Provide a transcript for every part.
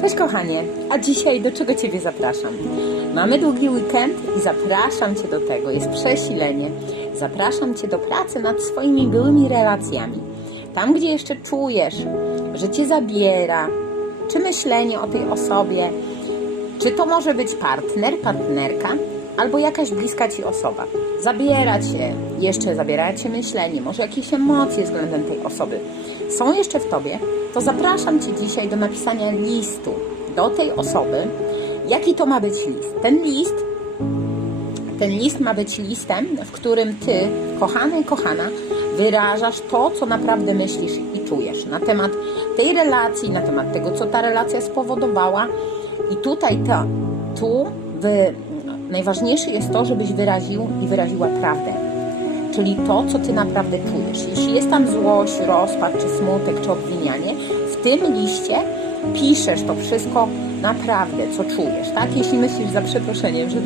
Cześć kochanie, a dzisiaj do czego Ciebie zapraszam? Mamy długi weekend i zapraszam Cię do tego, jest przesilenie. Zapraszam Cię do pracy nad swoimi byłymi relacjami. Tam, gdzie jeszcze czujesz, że Cię zabiera, czy myślenie o tej osobie, czy to może być partner, partnerka, albo jakaś bliska Ci osoba. Zabiera Cię, jeszcze zabiera Cię myślenie, może jakieś emocje względem tej osoby są jeszcze w Tobie, to zapraszam Cię dzisiaj do napisania listu do tej osoby. Jaki to ma być list? Ten list, ten list ma być listem, w którym Ty, kochany, kochana, wyrażasz to, co naprawdę myślisz i czujesz na temat tej relacji, na temat tego, co ta relacja spowodowała. I tutaj to, tu wy, najważniejsze jest to, żebyś wyraził i wyraziła prawdę. Czyli to, co ty naprawdę czujesz. Jeśli jest tam złość, rozpacz, czy smutek, czy obwinianie, w tym liście piszesz to wszystko naprawdę, co czujesz, tak? Jeśli myślisz za przeproszeniem, że,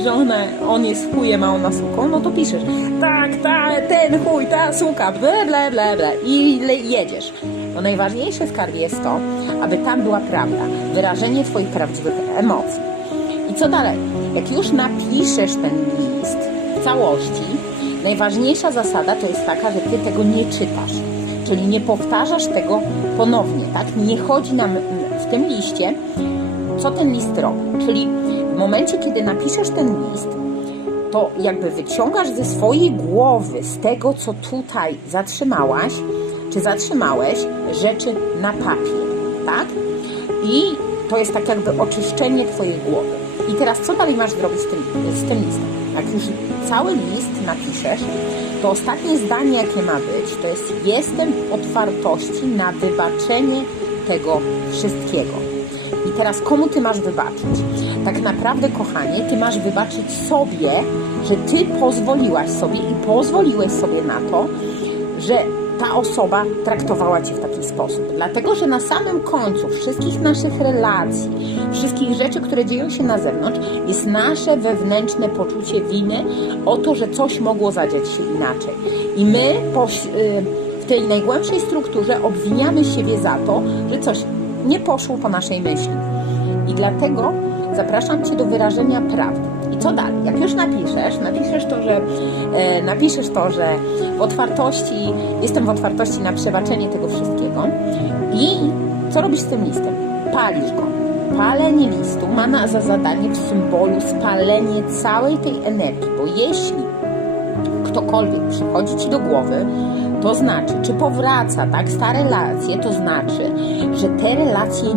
że ona, on jest chujem, a ona suką, no to piszesz tak, tak, ten chuj, ta suka, ble, ble, ble, ble i jedziesz. To najważniejsze w skarbie jest to, aby tam była prawda, wyrażenie twoich prawdziwych emocji. Co dalej? Jak już napiszesz ten list w całości, najważniejsza zasada to jest taka, że ty tego nie czytasz. Czyli nie powtarzasz tego ponownie, tak? Nie chodzi nam w tym liście, co ten list robi. Czyli w momencie, kiedy napiszesz ten list, to jakby wyciągasz ze swojej głowy, z tego, co tutaj zatrzymałaś, czy zatrzymałeś, rzeczy na papier, tak? I to jest tak jakby oczyszczenie Twojej głowy. I teraz co dalej masz zrobić z tym, z tym listem? Jak już cały list napiszesz, to ostatnie zdanie, jakie ma być, to jest jestem w otwartości na wybaczenie tego wszystkiego. I teraz komu ty masz wybaczyć? Tak naprawdę, kochanie, ty masz wybaczyć sobie, że ty pozwoliłaś sobie i pozwoliłeś sobie na to, że ta osoba traktowała cię w taki sposób. Dlatego, że na samym końcu wszystkich naszych relacji, wszystkich rzeczy, które dzieją się na zewnątrz, jest nasze wewnętrzne poczucie winy o to, że coś mogło zadziać się inaczej. I my y, w tej najgłębszej strukturze obwiniamy siebie za to, że coś nie poszło po naszej myśli. I dlatego zapraszam Cię do wyrażenia prawdy. I co dalej? Jak już napiszesz, napiszesz to, że e, napiszesz to, że w otwartości, jestem w otwartości na przebaczenie tego wszystkiego. I co robisz z tym listem? Palisz go. Palenie listu ma na, za zadanie w symbolu spalenie całej tej energii, bo jeśli ktokolwiek przychodzi ci do głowy, to znaczy, czy powraca, tak, stare relacje, to znaczy, że te relacje